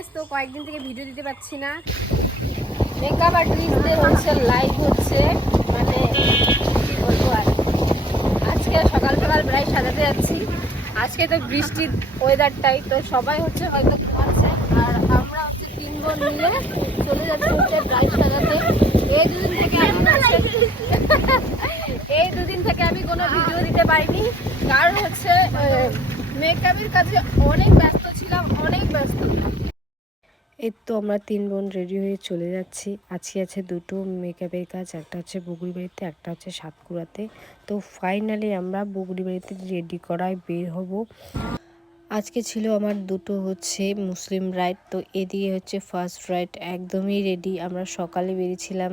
Guys, তো কয়েকদিন থেকে ভিডিও দিতে পারছি না। মেকআপ আর্টিস্টদের হচ্ছে লাইভ হচ্ছে, মানে কি বলবো আর। আজকে সকাল সকাল প্রায় সাজাতে যাচ্ছি। আজকে তো বৃষ্টির ওয়েদারটাই, তো সবাই হচ্ছে হয়তো ঘুমাচ্ছে, আর আমরা হচ্ছে 3 বোন মিলে চলে যাচ্ছি হচ্ছে ব্রাইড সাজাতে। এই দুদিন থেকে আমি কোনো ভিডিও দিতে পারিনি, কারণ হচ্ছে মেকআপের কাজে অনেক ব্যস্ত ছিলাম, অনেক ব্যস্ত। এই তো আমরা 3 বোন রেডি হয়ে চলে যাচ্ছি। আজকে আছে দুটো মেকআপের কাজ, একটা হচ্ছে বগুড়িবাড়িতে, একটা হচ্ছে সাতকুড়াতে। তো ফাইনালি আমরা বগুড়িবাড়িতে রেডি করায় বের হব। আজকে ছিল আমার দুটো হচ্ছে মুসলিম ব্রাইড, তো এদিকে হচ্ছে ফার্স্ট ব্রাইড একদমই রেডি। আমরা সকালে বেরিয়েছিলাম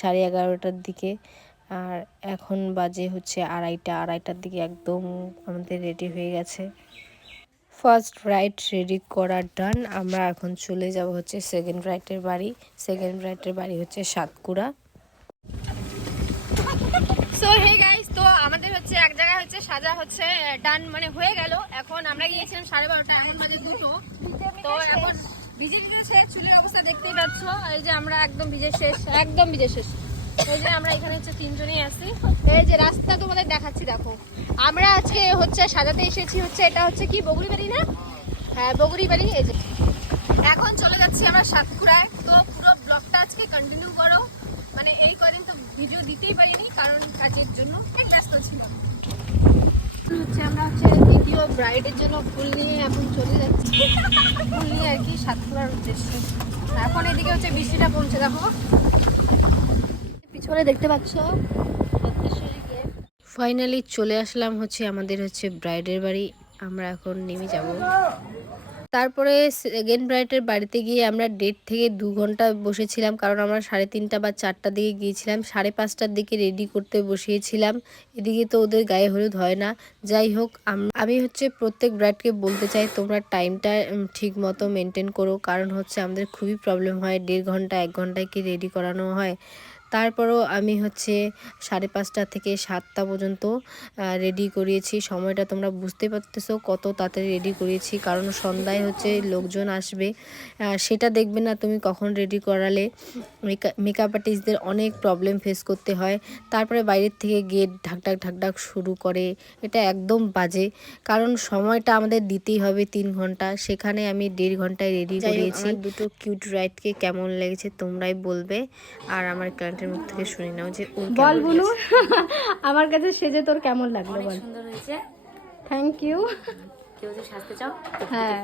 11:30টার দিকে, আর এখন বাজে হচ্ছে আড়াইটার দিকে একদম আমাদের রেডি হয়ে গেছে। ফার্স্ট ব্রাইড রেডি করা ডান। আমরা এখন চলে যাব হচ্ছে সেকেন্ড ব্রাইডের বাড়ি। সেকেন্ড ব্রাইডের বাড়ি হচ্ছে সাতকুড়া। সো হে গাইস, তো আমাদের হচ্ছে এক জায়গায় হচ্ছে সাজা হচ্ছে ডান, মানে হয়ে গেল। এখন আমরা গিয়েছিলাম 12:30, এখন বাজে 2টো। তো এখন ভিজে শেষ, চুলের অবস্থা দেখতেই পাচ্ছ। এই যে আমরা একদম ভিজে শেষ, একদম ভিজে শেষ। এই যে আমরা এখানে হচ্ছে 3 জনই আছি। এই যে রাস্তা তোমাদের দেখাচ্ছি, দেখো। আমরা আজকে হচ্ছে সাজাতে এসেছি হচ্ছে, এটা হচ্ছে কি বগুড়িবাড়ি না? হ্যাঁ, বগুড়িবাড়ি। এই যে এখন চলে যাচ্ছি আমরা সাতক্ষীরায়। তো পুরো ব্লগটা আজকে কন্টিনিউ করো। মানে এই কদিন তো ভিডিও দিতেই পারিনি, কারণ কাজের জন্য এক ব্যস্ত ছিলাম। হচ্ছে আমরা হচ্ছে দ্বিতীয় ব্রাইডের জন্য ফুল নিয়ে এখন চলে যাচ্ছি, ফুল নিয়ে আর কি সাতক্ষীরার উদ্দেশ্যে। এখন এদিকে হচ্ছে বৃষ্টিটা কমছে, দেখো পিছনে দেখতে পাচ্ছ। ফাইনালি চলে আসলাম হচ্ছে আমাদের হচ্ছে ব্রাইডের বাড়ি। আমরা এখন নেমে যাব। তারপরে সেকেন্ড ব্রাইডের বাড়িতে গিয়ে আমরা 1.5 থেকে 2 ঘন্টা বসেছিলাম, কারণ আমরা 3:30 বা 4টার দিকে গিয়েছিলাম। 5:30টার দিকে রেডি করতে বসিয়েছিলাম। এদিকে তো ওদের গায়ে হলুদ হয় না। যাই হোক, আমি হচ্ছে প্রত্যেক ব্রাইডকে বলতে চাই, তোমরা টাইমটা ঠিক মতো মেনটেন করো, কারণ হচ্ছে আমাদের খুবই প্রবলেম হয়। 1.5 ঘন্টা 1 ঘন্টায় কি রেডি করানো হয়। তারপরও আমি হচ্ছে 5:30 থেকে 7টা পর্যন্ত রেডি করিয়েছি। সময়টা তোমরা বুঝতে পারতেছো কত তাড়াতাড়ি রেডি করিয়েছি, কারণ সন্ধ্যায় হচ্ছে লোকজন আসবে, সেটা দেখবে না তুমি কখন রেডি করালে। মেকআপ আর্টিস্টদের অনেক প্রবলেম ফেস করতে হয়। তারপরে বাইরের থেকে গেট ঢাকঢাক ঢাকঢাক শুরু করে, এটা একদম বাজে, কারণ সময়টা আমাদের দিতেই হবে 3 ঘন্টা, সেখানে আমি 1.5 ঘন্টায় রেডি করিয়েছি। দুটো কিউট রাইডকে কেমন লেগেছে তোমরাই বলবে, আর আমার ক্লায়েন্টের মুখ থেকে শুনে নাও যে বল বলু আমার কাছে সেজে তোর কেমন লাগলো বল। সুন্দর হয়েছে, থ্যাংক ইউ। কেউ যদি সাজতে চাও হ্যাঁ।